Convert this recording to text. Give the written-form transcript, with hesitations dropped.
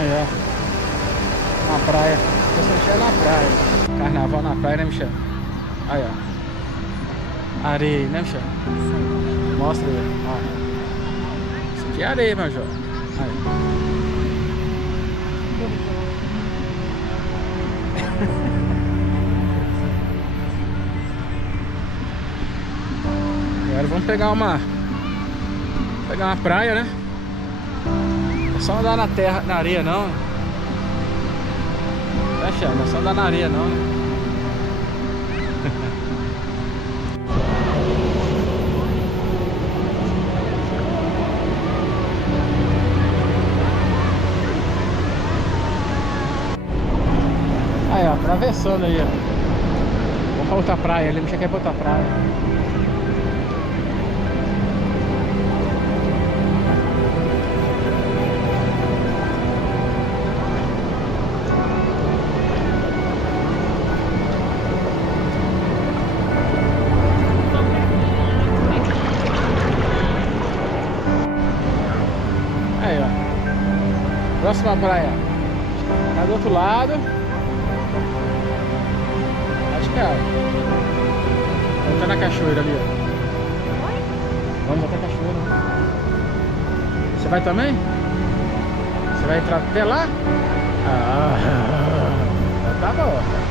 Aí, ó. Na praia. Essa Michel é na praia. Carnaval na praia, né, Michel? Aí, ó. Areia, né, Michel? Mostra aí, ó. Isso aqui é areia, meu jovem. Aí. Agora vamos pegar uma praia, né? É só andar na terra, na areia não. Tá, chefe? Não é só andar na areia não, né? Aí, ó, atravessando aí, ó. Vamos pra outra praia, ele me quer ir pra outra praia. Aí, ó. Próxima praia. Tá do outro lado. Acho que é. Vamos na cachoeira ali, ó. Vamos até a cachoeira. Você vai também? Você vai entrar até lá? Ah, tá bom.